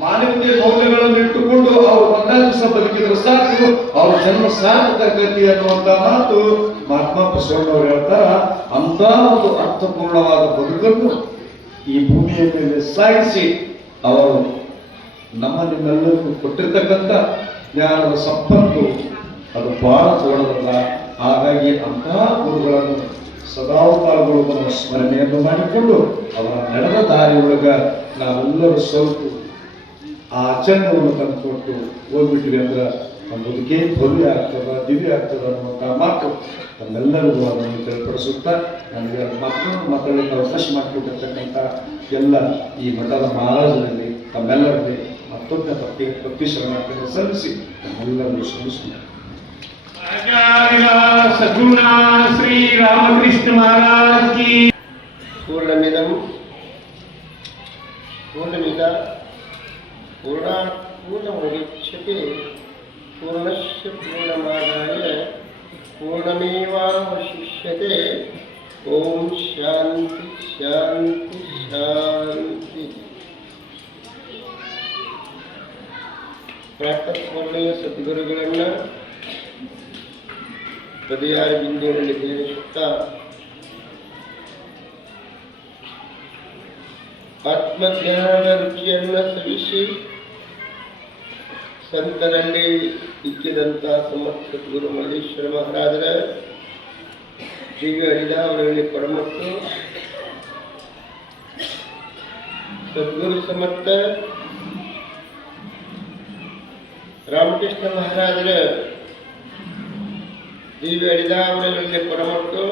ಮಾನವೀಯ ಮೌಲ್ಯಗಳನ್ನು ಇಟ್ಟುಕೊಂಡು ಅವರು ಒಂದಾಗಿಸ ಬದುಕಿದ್ರೆ ಸಾಕು, ಅವ್ರ ಜನ್ಮ ಸಾರ್ಥಕ ಗತಿ ಅನ್ನುವಂತ ಮಾತು ಮಹಾತ್ಮ ಬಸವಣ್ಣವರು ಹೇಳ್ತಾರ. ಅಂತ ಒಂದು ಅರ್ಥಪೂರ್ಣವಾದ ಬದುಕನ್ನು ಈ ಭೂಮಿಯ ಮೇಲೆ ಸಾಗಿಸಿ ಅವರು ನಮ್ಮ ನಿಮ್ಮೆಲ್ಲರಿಗೂ ಕೊಟ್ಟಿರ್ತಕ್ಕಂಥ ಜ್ಞಾನದ ಸಂಪತ್ತು ಅದು ಬಹಳ ದೊಡ್ಡದಲ್ಲ. ಹಾಗಾಗಿ ಅಂತಹ ಗುರುಗಳನ್ನು ಸದಾ ಸ್ಮರಣೆಯನ್ನು ಮಾಡಿಕೊಂಡು ಅವರ ನಡೆದ ದಾರಿಯೊಳಗ ನಾವೆಲ್ಲರೂ ಸ್ವಲ್ಪ ಆ ಆಚರಣವನ್ನು ತಂದು ಕೊಟ್ಟು ಹೋಗ್ಬಿಟ್ವಿ ಅಂದ್ರೆ ನಮ್ಮ ಬದುಕೇ ಭವ್ಯ ಆಗ್ತದ, ದಿವ್ಯ ಆಗ್ತದ ಅನ್ನುವಂಥ ಮಾತು ನಮ್ಮೆಲ್ಲರಿಗೂ ಅದನ್ನು ತಿಳಿಪಡಿಸುತ್ತಾ ನನಗೆ ಮಕ್ಕಳನ್ನು ಮಕ್ಕಳಿಗೆ ಅವಕಾಶ ಮಾಡಿಕೊಂಡಿರ್ತಕ್ಕಂಥ ಎಲ್ಲ ಈ ಮಠದ ಮಹಾರಾಜರಲ್ಲಿ ತಮ್ಮೆಲ್ಲರಲ್ಲಿ ಮತ್ತೊಮ್ಮೆ ಪ್ರತಿ ಪ್ರತಿ ಶರಣಾರ್ಥಿ ಸಲ್ಲಿಸಿ ನಮ್ಮೆಲ್ಲರಿಗೂ ಶ್ರಮಿಸುತ್ತಾರೆ सद्गुणा श्री रामकृष्ण महाराज की पूर्णमिदं पूर्णमिद पूर्णात् पूर्णमुदच्यते पूर्णस्य पूर्णमादाय पूर्णमेवावशिष्यते ॐ शान्ति शान्ति शान्ति ಪ್ರಾತಸ್ಮರಣೀಯ ಸದ್ಗುರುಗಳನ್ನು ಹೃದಯಾರ ಬಿಂದುಗಳಲ್ಲಿ ಸೇರಿಸುತ್ತಾ ಆತ್ಮಜ್ಞಾನದ ರುಚಿಯನ್ನು ಸವಿಸಿ ಸಂತನಲ್ಲಿ ಇಕ್ಕಿದಂಥ ಸಮರ್ಥ ಗುರು ಮಲ್ಲೇಶ್ವರ ಮಹಾರಾಜರ ದಿವ್ಯ ಅಡಿದಾವರಲ್ಲಿ ಪರಮತ್ತು. ಸದ್ಗುರು ಸಮರ್ಥ ರಾಮಕೃಷ್ಣ ಮಹಾರಾಜರ ದಿವ್ಯ ಅಡಿದಾವರಲ್ಲಿ ಕೊಡಮಟ್ಟು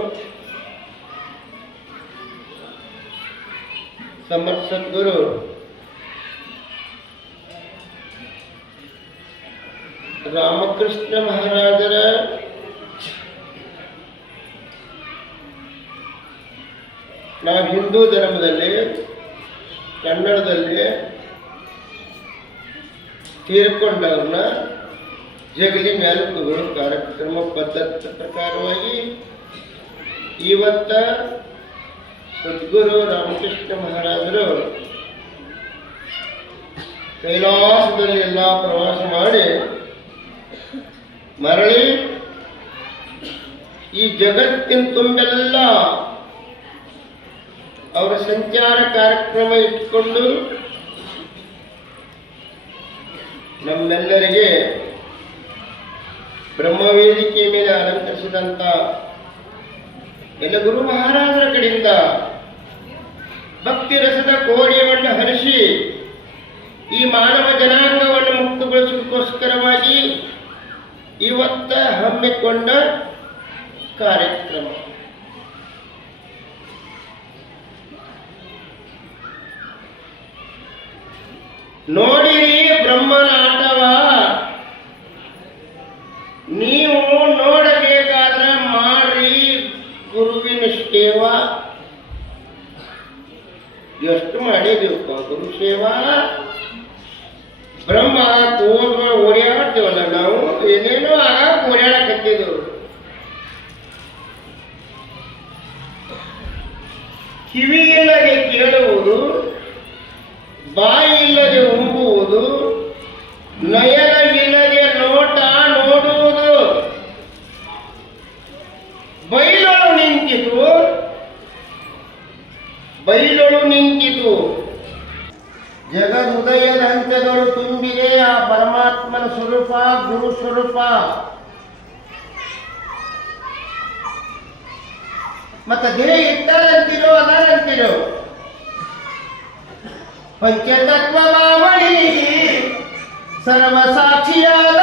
ಸಮರ್ಥ ಸದ್ಗುರು. ರಾಮಕೃಷ್ಣ ಮಹಾರಾಜರ ನಾವು ಹಿಂದೂ ಧರ್ಮದಲ್ಲಿ ಕನ್ನಡದಲ್ಲಿ ತೀರ್ಕೊಂಡವ್ರನ್ನ ಜಗಲಿ ಮೇಲೆ ತಗೊಳ್ಳೋ ಕಾರ್ಯಕ್ರಮ ಪದ್ಧತಿ ಪ್ರಕಾರವಾಗಿ ಇವತ್ತ ಸದ್ಗುರು ರಾಮಕೃಷ್ಣ ಮಹಾರಾಜರು ಕೈಲಾಸದಲ್ಲಿ ಎಲ್ಲ ಪ್ರವಾಸ ಮಾಡಿ ಮರಳಿ ಈ ಜಗತ್ತಿನ ತುಂಬೆಲ್ಲ ಅವರ ಸಂಚಾರ ಕಾರ್ಯಕ್ರಮ ಇಟ್ಕೊಂಡು ನಮ್ಮೆಲ್ಲರಿಗೆ ಬ್ರಹ್ಮವೇದಿಕೆ ಮೇಲೆ ಅಲಂಕರಿಸಿದಂತ ಎಲ್ಲ ಗುರು ಮಹಾರಾಜರ ಕಡೆಯಿಂದ ಭಕ್ತಿ ರಸದ ಕೋಡಿಯವನ್ನು ಹರಿಸಿ ಈ ಮಾನವ ಜನಾಂಗವನ್ನು ಮುಕ್ತಗೊಳಿಸುವುದಕ್ಕೋಸ್ಕರವಾಗಿ ಇವತ್ತ ಹಮ್ಮಿಕೊಂಡ ಕಾರ್ಯಕ್ರಮ. ನೋಡಿರಿ ಪರಮಾತ್ಮನ ಸ್ವರೂಪ, ಗುರು ಸ್ವರೂಪ. ಮತ್ತೆ ದಿನ ಇರ್ತಾರಂತಿರೋ ಅದಾರಂತಿರೋ ಪಂಚತತ್ವ ಮಾವಳಿ ಸರ್ವ ಸಾಕ್ಷಿಯಾದ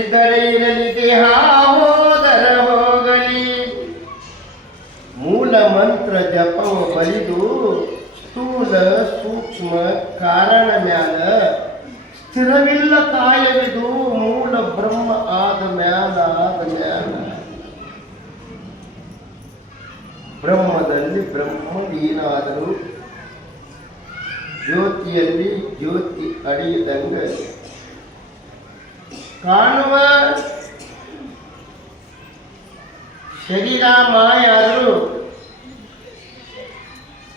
ಇದ್ದರೆ ಇರಲಿ, ದೇಹ ಹೋದರ ಹೋಗಲಿ. ಮೂಲ ಮಂತ್ರ ಜಪವ ಬಲಿದು ಸ್ಥೂಲ ಸೂಕ್ಷ್ಮ ಕಾರಣ ಮ್ಯಾಲ ಸ್ಥಿರವಿಲ್ಲ ತಾಯವಿದು ಮೂಲ ಬ್ರಹ್ಮ ಆದ ಮ್ಯಾಲ ಆದ ಮ್ಯಾಲ ಬ್ರಹ್ಮದಲ್ಲಿ ಬ್ರಹ್ಮ ಏನಾದರೂ ಜ್ಯೋತಿಯಲ್ಲಿ ಜ್ಯೋತಿ ಅಡಿಯದಂಗ ಕಾಣುವ ಶರೀರ ಮಾಯಾದರೂ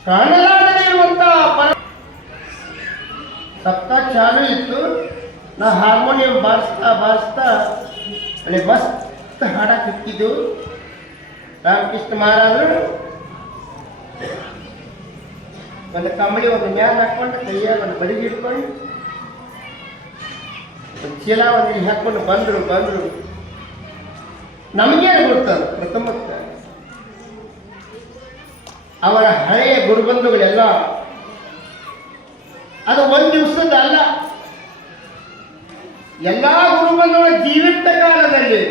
ಕಾಣಲಾಗದೇ ಇರುವಂತಹ ಸಪ್ತ ಚಾಲು ಇತ್ತು. ನಾ ಹಾರ್ಮೋನಿಯಂ ಬಾರಿಸ್ತಾ ಬಾರಿಸ್ತಾ ಅಲ್ಲಿ ಮಸ್ತ್ ಹಾಡಕ್ಕೆ ಇಕ್ಕಿದ್ದು ರಾಮಕೃಷ್ಣ ಮಹಾರಾಜರು. ಒಂದು ಕಂಬಳಿ, ಒಂದು ಮ್ಯಾಲ ಹಾಕ್ಕೊಂಡು ಕೈಯಾಗ ಒಂದು ಬಡಿಗೆ ಹಿಡ್ಕೊಂಡು ಒಂದು ಚೀಲ ಒಂದು ಹಾಕ್ಕೊಂಡು ಬಂದರು ಬಂದರು. ನಮಗೇನು ಗೊತ್ತದು ಪ್ರಥಮಕ್ಕೆ. ಅವರ ಹಳೆಯ ಗುರುಬಂಧುಗಳೆಲ್ಲ ಅದು ಒಂದು ದಿವಸದ ಅಲ್ಲ. ಎಲ್ಲ ಗುರುಬಂಧುಗಳ ಜೀವಿತ ಕಾಲದಲ್ಲಿ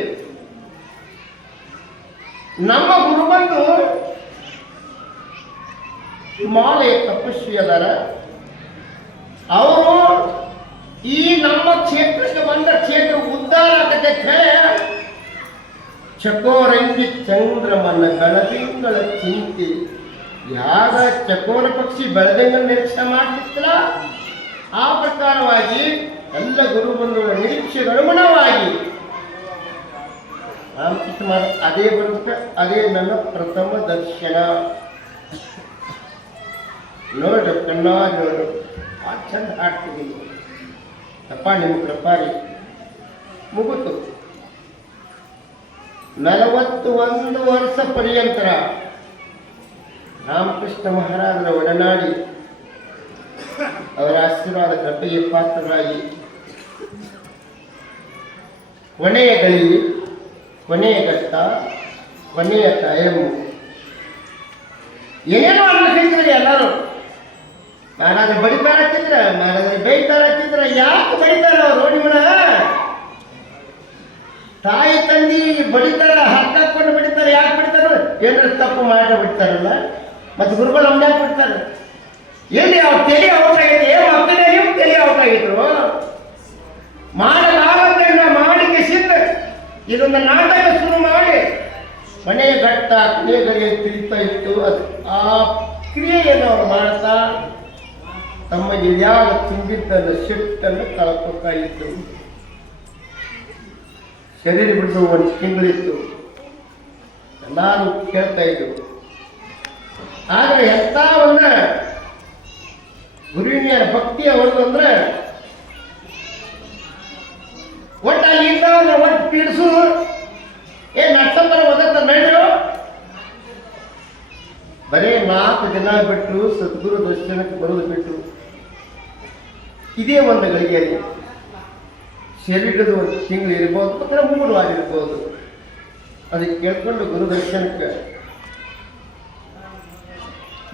ನಮ್ಮ ಗುರುಬಂಧು ಹಿಮಾಲಯ ತಪಸ್ವಿ ಅದಾರ ಅವರು ಈ ನಮ್ಮ ಕ್ಷೇತ್ರಕ್ಕೆ ಬಂದ ಕ್ಷೇತ್ರ ಉದ್ಧಾರ ಹೇಳಿ ಚಕೋರಂಗಿ ಚಂದ್ರಮನ ಗಳದಿಂಗಳ ಚಿಂತೆ ಯಾಗ ಚಕೋರ ಪಕ್ಷಿ ಬೆಳೆದಂಗ ನಿರೀಕ್ಷೆ ಮಾಡ್ತಿತ್ತಲ್ಲ ಆ ಪ್ರಕಾರವಾಗಿ ಎಲ್ಲ ಗುರು ಬಂಧುಗಳ ನಿರೀಕ್ಷೆಗಳು ಮನವಾಗಿ. ರಾಮಕೃಷ್ಣ ಅದೇ ಬರುತ್ತೆ, ಅದೇ ನನ್ನ ಪ್ರಥಮ ದರ್ಶನ. ನೋಡು ಕಣ್ಣ, ನೋಡು. ಆ ಚಂದ ಹಾಡ್ತಿದ್ದೀನಿ ತಪ್ಪ ನಿಮ್ಮ ಕೃಪಾರಿ ಮುಗಿತು ನಲವತ್ತು ಒಂದು ವರ್ಷ ಪರ್ಯಂತರ. ರಾಮಕೃಷ್ಣ ಮಹಾರಾಜರ ಒಡನಾಡಿ ಅವರ ಆಶೀರ್ವಾದ ಕೃಪೆಗೆ ಪಾತ್ರರಾಗಿ ಕೊನೆಯ ಗಳಿ ಕೊನೆಯ ಘಟ್ಟ, ಕೊನೆಯ ಟೈಮು ಏನೇನೋ ಅನ್ಕೊಂಡಿದ್ರಿ ಎಲ್ಲರೂ? ಮಹಾರಾಜ ಬಡಿತಾರ ಹತ್ತಿದ್ರ ಮಹಾರಾಜ ಬೈತಾರ ಹತ್ತಿದ್ರ ಯಾಕೆ ಬಡಿತಾರ ಅವ್ರು ಮಣ ತಾಯಿ ತಂದಿ ಬಡಿತಾರ ಹತ್ತಾಕೊಂಡು ಬಿಡ್ತಾರೆ, ಯಾಕೆ ಬಿಡ್ತಾರ? ಏನಾರ ತಪ್ಪು ಮಾಡಿ ಬಿಡ್ತಾರಲ್ಲ? ಮತ್ತೆ ಗುರುಗಳು ನಮ್ಗೆ ಯಾಕೆ ಬಿಡ್ತಾರೆ ಎಲ್ಲಿ ಅವ್ರ ತಲೆ ಔಟ್ ಏನು ಮಕ್ಕಳೇ ನಿಮ್ಮ ತಲೆ ಔಟ್ ಆಗಿದ್ರು ಮಾಡಲಾಗದನ್ನ ಮಾಡಿಕೆ ಸಿದ್ಧ. ಇದೊಂದು ನಾಟಕ ಶುರು ಮಾಡಿ. ಮನೆಯ ಘಟ್ಟ ಕ್ರಿಯೆಗಳಿಗೆ ತಿಳಿತಾ ಇತ್ತು. ಅದು ಆ ಕ್ರಿಯೆಯನ್ನು ಅವ್ರು ಮಾಡ್ತಾ ತಮ್ಮ ಯಾವ ತುಂಬಿದ್ದನ್ನು ಸಿಟ್ಟನ್ನು ಕಳ್ಕೊತಾ ಇತ್ತು. ಶರೀರ ಬಿಟ್ಟು ಒಂದು ತಿಂಗಳಿತ್ತು. ಎಲ್ಲರೂ ಕೇಳ್ತಾ ಇದ್ರು. ಆದರೆ ಎಂಥ ಒಂದು ಗುರುವಿನ ಭಕ್ತಿಯ ಒಂದು ಅಂದ್ರೆ ಒಟ್ಟು ಅಲ್ಲಿ ಒಂದು ಒಟ್ಟು ಪೀಡಿಸು. ಏ ನಡ್ಸಂಬರ ಓದತ್ತ ನಡೆದ್ರು ಬರೀ ನಾಲ್ಕು ದಿನ ಬಿಟ್ಟು ಸದ್ಗುರು ದರ್ಶನಕ್ಕೆ ಬರೋದು ಬಿಟ್ಟು ಇದೇ ಒಂದು ಗಳಿಗೆಯಲ್ಲಿ ಶರೀರದ ಒಂದು ತಿಂಗಳು ಇರ್ಬೋದು, ಅಥವಾ ಮೂರು ಆಗಿರ್ಬೋದು. ಅದಕ್ಕೆ ಕೇಳ್ಕೊಂಡು ಗುರು ದರ್ಶನಕ್ಕೆ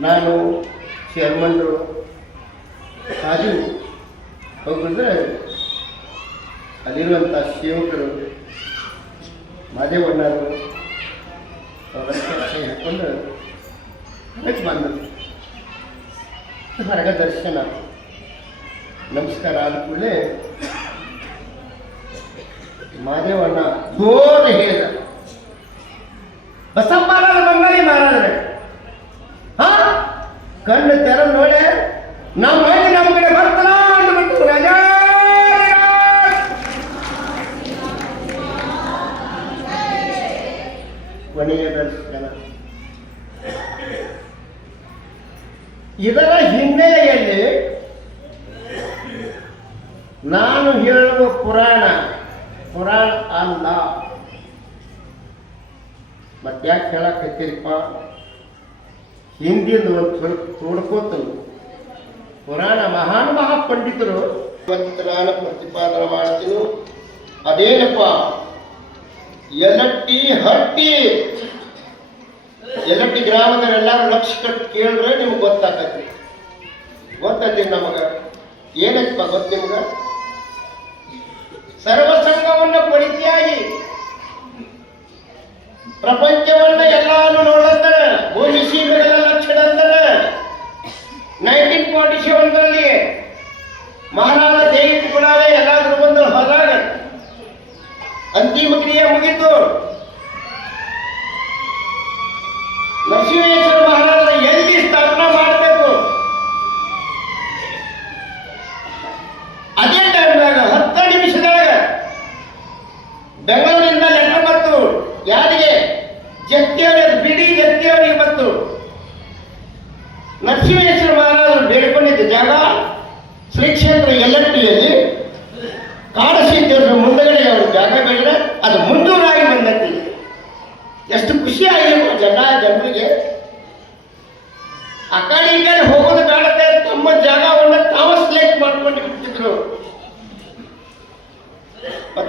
ನಾನು ಚೇರ್ಮನ್ರು ಹಾಜು ಹೋಗಿದ್ರೆ ಅಲ್ಲಿರುವಂಥ ಸೇವಕರು ಮಾದೇವಣ್ಣರು ಅವರ ಹಾಕ್ಕೊಂಡು ಹೊರಗೆ ಬಂದರು ಹೊರಗ ದರ್ಶನ ನಮಸ್ಕಾರ ಆದ ಕೂಡಲೇ ಮಾದೇವಣ್ಣ ಜೋರು ಹೇಳಿದ ಕಣ್ಣು ತೆರ ನೋಡೆ ನಮ್ಮ ಮಂದಿ ನಮ್ಮ ಕಡೆ ಬರ್ತಲ್ಲ ಅಂದ್ಬಿಟ್ಟು ರಾಜಾ ಕೊನೆಯ ದರ್ಶನ ಇದರ ಹಿನ್ನೆಲೆಯಲ್ಲಿ ನಾನು ಹೇಳುವ ಪುರಾಣ ಪುರಾಣ ಅಲ್ಲ ಮತ್ತೆ ಯಾಕೆ ಹೇಳಕತ್ತೀರಿಪ್ಪ ಹಿಂದಿಂದ ತೋಡ್ಕೋತ ಪುರಾಣ ಮಹಾನ್ ಮಹಾ ಪಂಡಿತರು ನಾನು ಪ್ರತಿಪಾದನೆ ಮಾಡ್ತೀನಿ. ಅದೇನಪ್ಪ? ಎಲಟ್ಟಿ ಹಟ್ಟಿ. ಎಲಟ್ಟಿ ಗ್ರಾಮದವರೆಲ್ಲರೂ ಲಕ್ಷ ಕಟ್ಟು ಕೇಳಿದ್ರೆ ನಿಮ್ಗೆ ಗೊತ್ತಾಗತ್ತೆ ಗೊತ್ತೈತಿ ನಮಗ. ಏನೈತಪ್ಪ ಗೊತ್ತ ನಿಮ್ಗ? ಸರ್ವಸಂಗವನ್ನ ಪರಿತ್ಯಾಗಿ. ಪ್ರಪಂಚವನ್ನ ಎಲ್ಲಾನು ನೋಡಂತಾನೆ. ಭೂಮಿ ನೈನ್ಟೀನ್ ಫಾರ್ಟಿ ಸೆವೆನ್ದಲ್ಲಿ ಮಹಾರಾಜ ಗುಣಾವೆ ಎಲ್ಲಾದರೂ ಬಂದು ಹೋದಾಗ ಅಂತಿಮ ಕ್ರಿಯೆ ಮುಗಿತು.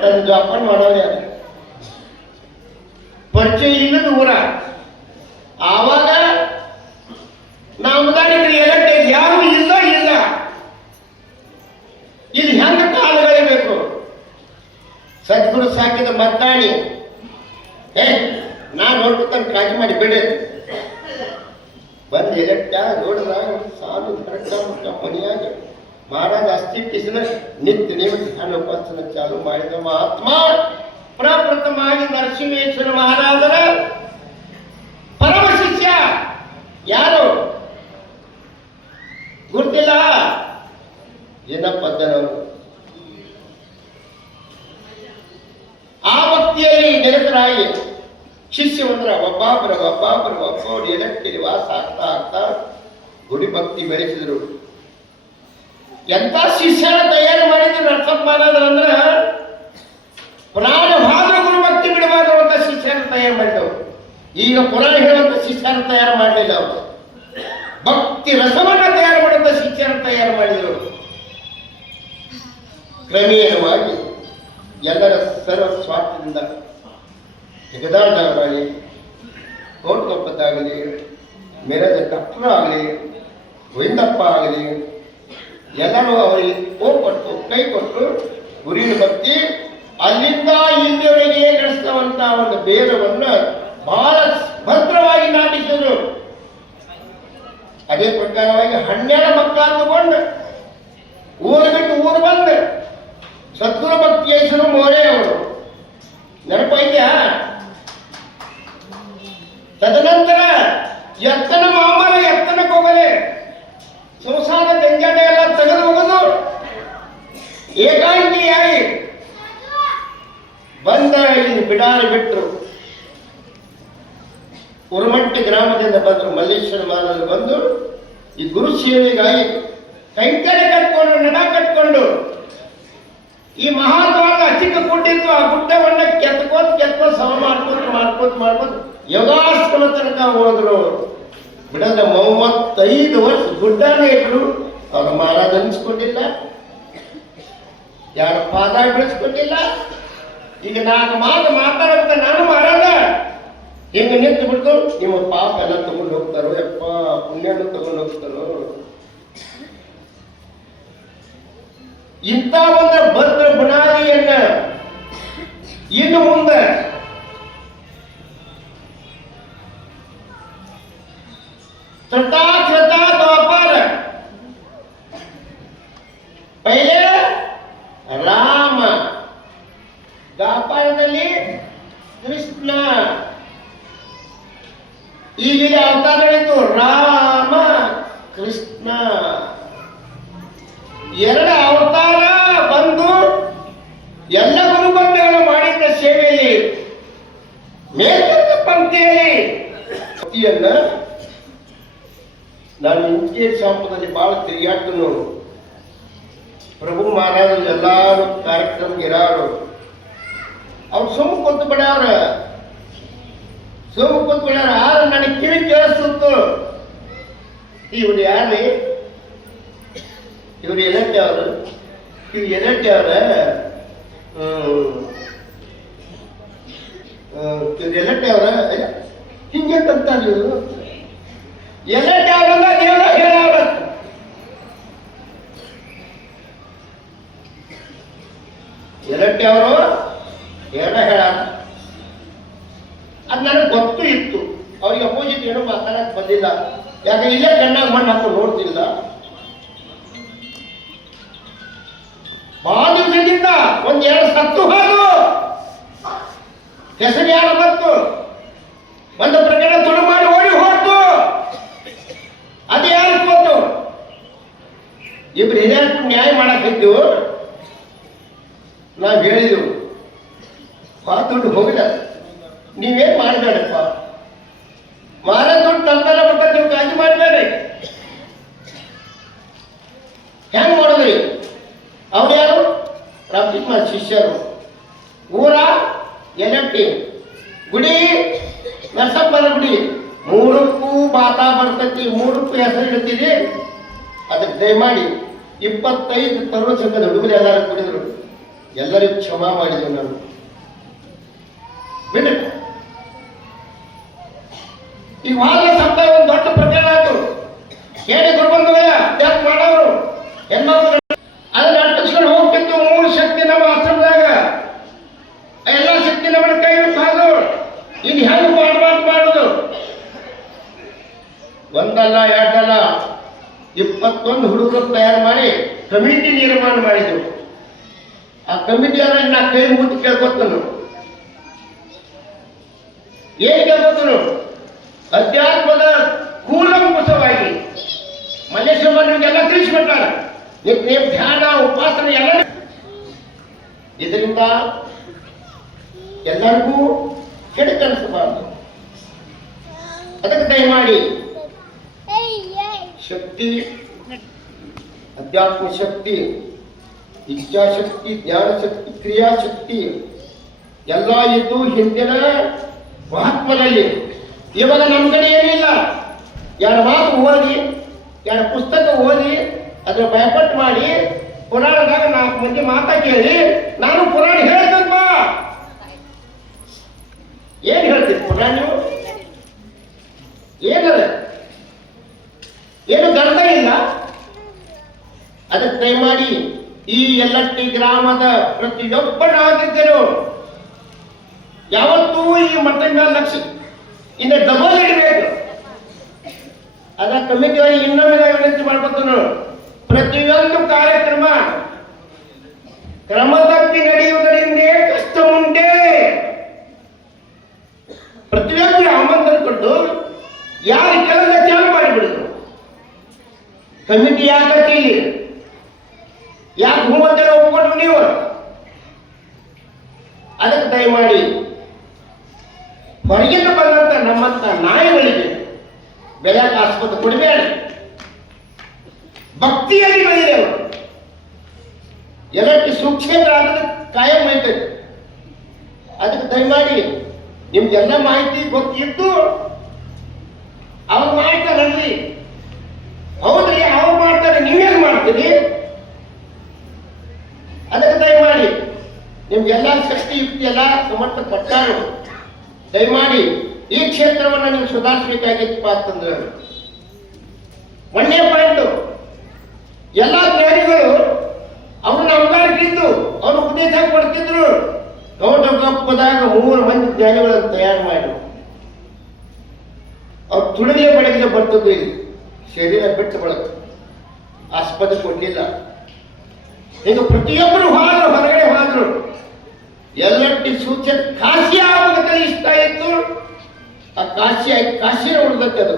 ಅದನ್ನ ಜೋಪಾನ ಮಾಡೋರು ಯಾರು ಪರಿಚಯ ಇಲ್ಲದ ಊರ. ಆವಾಗ ನಾವು ಉದಾಹರಣೆಗೆ ಎಲೆಕ್ಟ್ ಯಾರು ಇಲ್ಲ ಇಲ್ಲ. ಇಲ್ಲಿ ಹೆಂಗ ಕಾಲುಗಳಿಬೇಕು ಸದ್ಗುರು ಸಾಕಿದ ಮದ್ದಾಣಿ ಏ ನಾನು ನೋಡ್ಕೊತಾನೆ ಕಾಜಿ ಮಾಡಿ, ಬಿಡಿ. ಬಂದು ಎಲೆಕ್ಟ ನೋಡಿದ ಸಾಲು ಕರೆಕ್ಟ ಮನೆಯಾಗ. ಮಹಾರಾಜ ಅಸ್ತಿಟ್ಟಿಸಿದ ನಿತ್ಯ ನಿಮಿತ್ತ ಧ್ಯಾನ ಉಪಾಸನ ಚಾಲು ಮಾಡಿದ ಮಹಾತ್ಮ ಪ್ರಪ್ರಥಮವಾಗಿ ನರಸಿಂಹೇಶ್ವರ ಮಹಾರಾಜರ ಪರಮ ಶಿಷ್ಯ ಯಾರು ಗುರ್ತಿಲ್ಲ ಏನಪ್ಪದ್ದನವರು ಆ ಭಕ್ತಿಯಲ್ಲಿ ನಿರತರಾಗಿ ಶಿಷ್ಯವಂದ್ರ ಒಬ್ಬೊಬ್ಬರ ಒಬ್ಬೊಬ್ಬರ ಒಬ್ಬೊಬ್ಬರು ಎಲೆಕ್ಟಿಗೆ ವಾಸ ಆಗ್ತಾ ಆಗ್ತಾ ಗುಡಿ ಭಕ್ತಿ ಬೆಳೆಸಿದ್ರು ಎಂತ ಶಿಷ್ಯನ ತಯಾರು ಮಾಡಿದ್ರು ನರಸಪ್ಪ ಅನ್ನೋದ್ರ ಪ್ರಾಣ ಭಾಗ ಗುರು ಭಕ್ತಿ ಬಿಡಬಾರ್ದು ಅಂತ ಶಿಷ್ಯನ ತಯಾರು ಮಾಡಿದವರು ಈಗ ಪುರಾಣ ಹೇಳುವಂತ ಶಿಷ್ಯನ ತಯಾರು ಮಾಡಲಿಲ್ಲ ಅವರು ಭಕ್ತಿ ರಸವನ್ನ ತಯಾರು ಮಾಡುವಂತ ಶಿಷ್ಯನ ತಯಾರು ಮಾಡಿದರು ಕ್ರಮೇಣವಾಗಿ ಎಲ್ಲರ ಸರ್ವ ಸ್ವಾರ್ಥದಿಂದ ಜಗದಾಳದಾಗಲಿ ಕೋಟ್ಗೊಪ್ಪದ್ದಾಗಲಿ ಮೆರದ ಕಪ್ಪನ ಆಗಲಿ, ಗೋವಿಂದಪ್ಪ ಆಗಲಿ, ಎಲ್ಲರೂ ಅವರಿಗೆ ಕೊಟ್ಟು, ಕೈ ಕೊಟ್ಟು ಗುರಿನ ಭಕ್ತಿ ಅಲ್ಲಿಂದ ಇಲ್ಲಿವರೆಗೆ ನಡೆಸಿದವಂತ ಒಂದು ಭೇದವನ್ನು ಬಹಳ ಭದ್ರವಾಗಿ ನಾಟಿಸಿದ್ರು. ಅದೇ ಪ್ರಕಾರವಾಗಿ ಹನ್ನೆರಡು ಮಕ್ಕಳ ತಗೊಂಡು ಊರು ಬಿಟ್ಟು ಊರು ಬಂದು. ಸದ್ಗುರು ಭಕ್ತಿಯೇಶ್ವರ ಮೋರೆ ಅವರು. ನೆನಪೈತ್ಯಾ? ತದನಂತರ ಎತ್ತನ ಮಾಮರ ಎತ್ತನ ಹೋಗಲೆ ಸಂಸಾರ ಜಂಜಾಟ ಎಲ್ಲ ತೆಗೆದು ಹೋಗೋದು. ಏಕಾಂಗಿಯಾಗಿ ಬಂದ ಇಲ್ಲಿ ಬಿಡಾರ ಬಿಟ್ಟರು ಉರ್ಮಟ್ಟಿ ಗ್ರಾಮದಿಂದ ಬಂದರು, ಮಲ್ಲೇಶ್ವರ ಮಾಲಲ್ಲಿ ಬಂದು ಈ ಗುರು ಸೇವೆಗಾಗಿ ಕೈಕಲೆ ಕಟ್ಕೊಂಡು, ನಡ ಕಟ್ಕೊಂಡು ಈ ಮಹಾದ್ವಾರ ಚಿಕ್ಕ ಗುಡ್ಡಿತ್ತು, ಆ ಗುಡ್ಡವನ್ನ ಕೆತ್ಕೋತ್ ಕೆತ್ಕೋತ್ ಸಮ ಮಾಡ್ಕೋತ್ ಮಾಡ್ಕೋತ್ ಮಾಡ್ಕೋತ್ ಯೋಗಾಶ್ರಮ ತನಕ ಹೋದ್ರು. ಬಿಡದ ಮೂವತ್ತೈದು ವರ್ಷ ಗುಡ್ಡನೇ ಇದ್ರು. ಅವ್ರ ಮಹಾರಾಜ ಅನಿಸ್ಕೊಂಡಿಲ್ಲ ಯಾರ ಪಾದ ಬಿಡಿಸ್ಕೊಂಡಿಲ್ಲ ಈಗ ನಾನು ಮಾತು ಮಾತಾಡೋದ ನಾನು ಮಹಾರಾಜ ಹಿಂಗ ನಿಂತು ಬಿಡ್ತು. ನಿಮ್ಮ ಪಾಪ ಎಲ್ಲ ತಗೊಂಡು ಹೋಗ್ತಾರೋ, ಯಪ್ಪ, ಪುಣ್ಯನ ತಗೊಂಡು ಹೋಗ್ತಾರೋ. ಇಂಥ ಒಂದು ಭದ್ರ ಬುನಾದಿಯನ್ನ ಇನ್ನು ಮುಂದೆ ದ್ವಾಪರ. ಪೈಲೆ ರಾಮ. ದ್ವಾಪರದಲ್ಲಿ ಕೃಷ್ಣ. ಈಗ ಅವತಾರ ರಾಮ, ಕೃಷ್ಣ. ಎರಡು ಅವತಾರ ಬಂದು ಎಲ್ಲ ಗುರುಬಂಧಗಳು ಮಾಡಿದ್ದ ಸೇವೆಯಲ್ಲಿ ಮೇಲ್ಕಂಡ ಪಂಕ್ತಿಯಲ್ಲಿ ನಾನು ಇಂಚಿಗೆ ಶಾಪದಲ್ಲಿ ಬಹಳ ತಿರುಗಾಡ್ತು ನೋಡು. ಪ್ರಭು ಮಹಾರಾಜ ಎಲ್ಲಾರು ಕಾರ್ಯಕ್ರಮ ಇರಾರು. ಅವ್ರು ಸುಮ್ಮ ಕೂತು ಬಿಡ್ಯಾರ ಸುಮ್ಮ ಕೂತು ಬಿಡ್ಯಾರ ಆದ್ರೆ ನನಗೆ ಕಿವಿ ಕೇಳಿಸ್ತು ಇವ್ರು ಯಾರೇ ಇವ್ರು ಎಲೆಕ್ಟ್ ಅವರು. ಇವ್ರು ಎಲೆಕ್ಟ್ ಅವರ? ಇವ್ರು ಎಲೆಕ್ಟ್ ಅವರ? ಹಿಂಗೆ ಕಂತಾರೆ ಇವರು? ಎಲ್ಲ ಅವರಲ್ಲ ದೇವರ ಹೇಳ ಎದಕ್ಕೆ ಅವರು ಹೇಳ ಹೇಳ ಅದು ನನಗೆ ಗೊತ್ತು ಇತ್ತು. ಅವ್ರಿಗೆ ಅಪೋಸಿಟ್ ಏನೂ ಮಾತಾಡಕ್ ಬಂದಿಲ್ಲ. ಯಾಕೆ ಇಲ್ಲೇ ಕಣ್ಣಾಗ ಮಣ್ಣು ಹಾಕೊಂಡು ನೋಡ್ತಿಲ್ಲ ಬಹಳ ಒಂದ್ ಎರಡು ಸತ್ತು ಹೋದು ಹೆಸರು ಯಾರು ಬಂತು? ಒಂದು ಪ್ರಕರಣ ತುಡು ಮಾಡಿ ಓಡಿ ಹೋಯ್ತು. ಅದು ಯಾರು ಗೊತ್ತು? ಇಬ್ರು ಹಿರಿಯ ನ್ಯಾಯ ಮಾಡಕ್ಕಿದ್ದು ನಾವು ಹೇಳಿದೆವು, ಬಾ ದುಡ್ಡು ಹೋಗಿಲ್ಲ. ನೀವೇನ್ ಮಾಡಬೇಡಪ್ಪ? ಮಾರ ದುಡ್ಡು ತಂದಲ್ಲ ಬಿಟ್ಟ ನೀವು ಕಾಜು ಮಾಡಬೇಡ್ರಿ. ಹೆಂಗ್ ಮಾಡಿದ್ರಿ? ಅವ್ರು ಯಾರು? ರಾಮಕೃಷ್ಣ ಶಿಷ್ಯರು. ಊರ ಎನಟ್ಟಿ ಗುಡಿ ನರಸಪ್ಪನ ಬಿಡಿ. ಮೂರಕ್ಕೂ ಮಾತಾ ಬರ್ತೈತಿ, ಮೂರಕ್ಕೂ ಹೆಸರು ಇಡ್ತೀರಿ ಅದಕ್ಕೆ ದಯಮಾಡಿ ಇಪ್ಪತ್ತೈದು ತರುಣ ಸಂಘದ ಹುಡುಗರು ಎಲ್ಲರೂ ಕುಡಿದ್ರು. ಎಲ್ಲರಿಗೂ ಕ್ಷಮಾ ಮಾಡಿದ್ರು ನಾನು. ಬಿಟ್ಟು ಈ ವಾದ ಶಬ್ದ ಒಂದು ದೊಡ್ಡ ಪ್ರಕರಣ ಆಯ್ತು. ಹೇಳಿ ದುರ್ಬಂಧ ಮಾಡೋರು. ಹೆಣ್ಮಕ್ಳು ಅದನ್ನ ಅಂಟಿಸ್ಕೊಂಡು ಹೋಗ್ತಿತ್ತು ಮೂರು ಶಕ್ತಿ ನಮ್ಮ ಆಶ್ರಮದಾಗ ಆ ಎಲ್ಲ ಶಕ್ತಿ ನಮ್ಮನ್ನ ಕೈ ಬಿಟ್ಟು ಇನ್ನು ಹೆಂಗ್ ಮಾಡಬಾರ್ದು ಮಾಡುದು ಒಂದಲ್ಲ, ಎರಡಲ್ಲ, ಇಪ್ಪತ್ತೊಂದು ಹುಡುಗರು ತಯಾರು ಮಾಡಿ ಕಮಿಟಿ ನಿರ್ಮಾಣ ಮಾಡಿದ್ರು. ಆ ಕಮಿಟಿಯನ್ನ ನಾ ಕೈ ಮುಟ್ಟಿ ಕೇಳ್ಕೊತನು ಏನ್ ಕೇಳ್ಕೊತನು ಅಧ್ಯಾತ್ಮದ ಕೂಲಂಕುಷವಾಗಿ ಮಲ್ಲೇಶ್ವರನಿಗೆಲ್ಲ ತಿಳಿಸ್ಬಿಟ್ಟಾರ. ನಿತ್ಯ ಧ್ಯಾನ, ಉಪಾಸನೆ ಎಲ್ಲ ಇದರಿಂದ ಎಲ್ಲರಿಗೂ ಕೆಡಕನಿಸಬಾರ್ದು ಅದಕ್ಕೆ ದಯಮಾಡಿ ಶಕ್ತಿ, ಅಧ್ಯಾತ್ಮ ಶಕ್ತಿ, ಇಚ್ಛಾಶಕ್ತಿ, ಜ್ಞಾನಶಕ್ತಿ, ಕ್ರಿಯಾಶಕ್ತಿ, ಎಲ್ಲ ಇದ್ದು ಹಿಂದಿನ ಮಹಾತ್ಮರಲ್ಲಿ ಇವಾಗ ನಮ್ಮ ಕಡೆ ಏನಿಲ್ಲ. ಯಾರ ಮಾತು ಓದಿ ಯಾರ ಪುಸ್ತಕ ಓದಿ, ಅದರ ಬಯಪಟ್ಟು ಮಾಡಿ ಪುರಾಣದಾಗ ನಾಲ್ಕು ಮಂದಿ ಮಾತಾ ಕೇಳಿ, ನಾನು ಪುರಾಣ ಹೇಳ್ತೇನಪ್ಪ ಏನ್ ಹೇಳ್ತೀರಿ ಪುರಾಣ ನೀವು ಏನದ ಏನು ಗರ್ಭ ಇಲ್ಲ ಅದಕ್ಕೆ ದಯಮಾಡಿ ಈ ಎಲ್ಲಟ್ಟಿ ಗ್ರಾಮದ ಪ್ರತಿಯೊಬ್ಬ ನಾಗರಿಕರು ಯಾವತ್ತೂ ಈ ಮಠದ ಮೇಲೆ ಲಕ್ಷ ಇನ್ನು ಡಬಲ್ ಇಡಬೇಕು ಅದ ಕಮಿಟಿಯವರಿಗೆ ಇನ್ನೊಮ್ಮೆ ನಾವು ವಿನಂತಿ ಮಾಡ್ಕೊತಾನು ಪ್ರತಿಯೊಂದು ಕಾರ್ಯಕ್ರಮ ಕ್ರಮ ತಪ್ಪಿ ನಡೆಯುವುದರಿಂದ ಕಷ್ಟ ಉಂಟೆ ಪ್ರತಿಯೊಬ್ಬರು ಆಮಂತ್ರಣ ಕೊಟ್ಟು ಯಾರು ಕೆಲಸ ಚಾಲು ಮಾಡಿಬಿಡುದು ಕಮಿಟಿ ಯಾಕೆ ಯಾಕೆ ಮೂವತ್ತೆರಡು ಒಪ್ಪಿಕೊಂಡ್ರು ನೀವು ಅದಕ್ಕೆ ದಯಮಾಡಿ ಹೊರಗಿಂದ ಬಂದಂತ ನಮ್ಮಂತ ನಾಯಿಗಳಿಗೆ ಬೆಲೆ ಆಸ್ಪತ್ರೆ ಕೊಡಬೇಡ. ಭಕ್ತಿಯಾಗಿ ಅವರು. ಎಲ್ಲಕ್ಕೆ ಸುಕ್ಷೇತ್ರ ಆದ್ರೆ ಕಾಯಂ ಐತದೆ ಅದಕ್ಕೆ ದಯಮಾಡಿ ನಿಮ್ಗೆಲ್ಲ ಮಾಹಿತಿ ಗೊತ್ತಿದ್ದು ಅವ್ರು ಮಾಡ್ತಾರಲ್ರಿ ಹೌದ್ರಿ, ಅವ್ರು ಮಾಡ್ತಾರೆ ನೀವೇನು ಮಾಡ್ತೀರಿ ಅದಕ್ಕೆ ದಯಮಾಡಿ ನಿಮ್ಗೆಲ್ಲ ಶಕ್ತಿ ಯುಕ್ತಿ ಎಲ್ಲ ಕೊಟ್ಟಾರು ದಯಮಾಡಿ ಈ ಕ್ಷೇತ್ರವನ್ನು ನೀವು ಸುಧಾರಿಸಬೇಕಾಗಿತ್ತಪ್ಪ ಅಂತಂದ್ರೆ ಒಂದೇ ಪಾಯಿಂಟ್ ಎಲ್ಲ ಜ್ಞಾನಿಗಳು ಅವ್ರನ್ನ ಅವಗಾರಿದ್ದು ಅವ್ರು ಉಪದೇಶ ಕೊಡ್ತಿದ್ರು. ಗೌಡ ಗಪ್ಪದಾಗ ಮೂರು ಮಂದಿ ಜ್ಞಾನಿಗಳನ್ನು ತಯಾರು ಮಾಡಿ ಅವ್ರು ತುಳಿಗೆ ಬೆಳಗ್ಗೆ ಬರ್ತದ್ದು ಇಲ್ಲಿ. ಶರೀರ ಬಿಟ್ಟು ಬಳಕ ಆಸ್ಪತ್ರೆ ಕೊಡ್ಲಿಲ್ಲ. ಈಗ ಪ್ರತಿಯೊಬ್ಬರು ಹೋದ್ರು ಹೊರಗಡೆ ಹೋದ್ರು. ಎಲ್ಲಟ್ಟಿ ಸೂಚನೆ ಕಾಶಿ ಆಗುವುದಕ್ಕೆ ಇಷ್ಟ ಇತ್ತು. ಆ ಕಾಶಿ ಆಯ್ತು ಕಾಶಿನ ಅದು.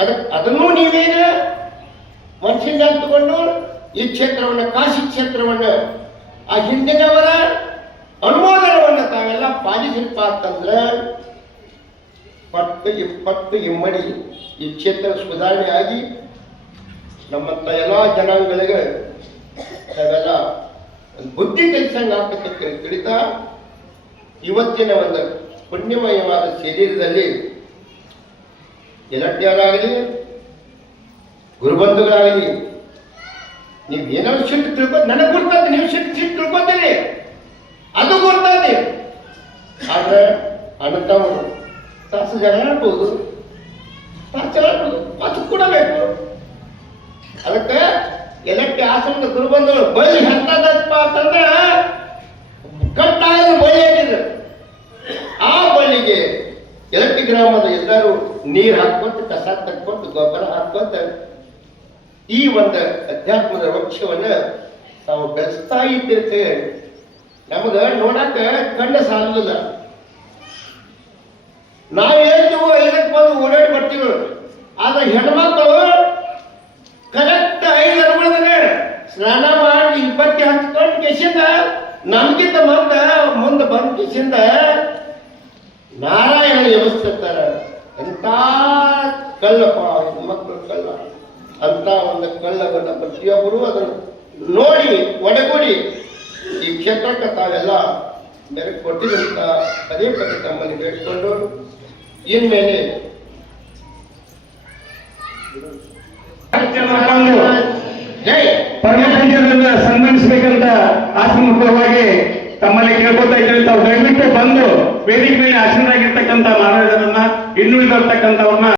ಅದಕ್ಕೆ ಅದನ್ನು ನೀವೇನ ಮನಸ್ಸಿಂದ ತಗೊಂಡು ಈ ಕ್ಷೇತ್ರವನ್ನು, ಕಾಶಿ ಕ್ಷೇತ್ರವನ್ನು, ಆ ಹಿಂದಿನವರ ಅನುಮೋದನವನ್ನು ತಾವೆಲ್ಲ ಪಾಲಿಸಿಪ್ಪ ಅಂತಂದ್ರೆ ಪಟ್ಟು ಇಪ್ಪತ್ತು ಇಮ್ಮಡಿ ಈ ಕ್ಷೇತ್ರ ಸುಧಾರಣೆ ಆಗಿ ನಮ್ಮಂಥ ಎಲ್ಲ ಜನಾಂಗಗಳಿಗೆ ನಾವೆಲ್ಲ ಬುದ್ಧಿ ಕೆಲಸ ಆಗ್ತಕ್ಕಂಥ ತಿಳಿತಾ ಇವತ್ತಿನ ಒಂದು ಪುಣ್ಯಮಯವಾದ ಶರೀರದಲ್ಲಿ ಎಲಟ್ಯಾರಾಗಲಿ ಗುರುಬಂಧುಗಳಾಗಲಿ, ನೀವು ಏನೋ ಸಿಟ್ಟು ತಿಳ್ಕೊ ನನಗೆ ಗುರ್ತದೆ ನೀವು ಸಿಟ್ಟು ಸಿಟ್ಟು ತಿಳ್ಕೊತೀರಿ ಅದು ಗುರ್ತದೆ ಆದ್ರೆ ಅಣ್ಣತವರು ತಾಸು ಜಗಳ ಆಡ್ಬೋದು ತಾಸು ಜಗಳ ಆಡ್ಬೋದು ಮಾತು ಕೊಡಬೇಕು ಅದಕ್ಕೆ ಎಲಕ್ಟಿ ಆಶ್ರಮದ ಗುರುಬಂಧುಗಳು ಬಳಿ ಎಂತದಪ್ಪ ಅಂತಂದ್ರೆ ಕಟ್ಟಾಯದ ಬಳಿ ಹಾಕಿದ್ರು. ಆ ಬಳಿಗೆ ಎಲಕ್ಟಿ ಗ್ರಾಮದ ಎಲ್ಲರೂ ನೀರು ಹಾಕ್ಕೊಂತ, ಕಸ ತಕ್ಕೊಂತ, ಗೊಬ್ಬರ ಹಾಕ್ಕೊಂತ, ಈ ಒಂದು ಅಧ್ಯಾತ್ಮದ ವೃಕ್ಷವನ್ನ ತಾವು ಬೆಳೆಸ್ತಾ ಇದ್ದಿರ್ತೇವೆ ನಮಗ ನೋಡಕ ಕಣ್ಣು ಸಾಲುದಿಲ್ಲ. ನಾವೇನು ಐದಕ್ಕೆ ಬಂದು ಓಡಾಡಿ ಬರ್ತೀವಿ ಆದ್ರೆ ಹೆಣ್ಮಕ್ಳು ಅನುಮೋದನೆ ಸ್ನಾನ ಮಾಡಿ ಇಪ್ಪತ್ತಿ ಹಚ್ಕೊಂಡು ಕಿಸಿಂದ, ನಮ್ಗಿಂತ ಮುಂದ ಮುಂದೆ ಬಂದ ಕಿಸಿಂದ ನಾರಾಯಣ ವ್ಯವಸ್ಥೆ ಎಂತ ಕಲ್ಲಪ್ಪ ಮಕ್ಕಳು ಕಲ್ಲ ಅಂತ ಒಂದು ಕಳ್ಳವನ್ನ ಪ್ರತಿಯೊಬ್ಬರು ಅದನ್ನು ನೋಡಿ ಒಡಗೂಡಿ ಈ ಕ್ಷೇತ್ರಕ್ಕೆ ತಾವೆಲ್ಲ ಬೆರಕು ಕೊಟ್ಟಿದಂತ ಪದೇ ಪದೇ ತಮ್ಮಲ್ಲಿ ಬೇಡ್ಕೊಂಡು ಇನ್ಮೇಲೆ ಬಂದು ಸನ್ಮಾನಿಸಬೇಕಂತ ಆಸನ ತಮ್ಮಲ್ಲಿ ಕೇಳ್ಕೊತಾ ತಾವು ದಯವಿಟ್ಟು ಬಂದು ವೇದಿಕೆ ಮೇಲೆ ಆಸೀನರಾಗಿರ್ತಕ್ಕಂಥ ಮಹಾರಾಜರನ್ನ ಇನ್ನುಳಿದಿರ್ತಕ್ಕಂಥವ್ರನ್ನ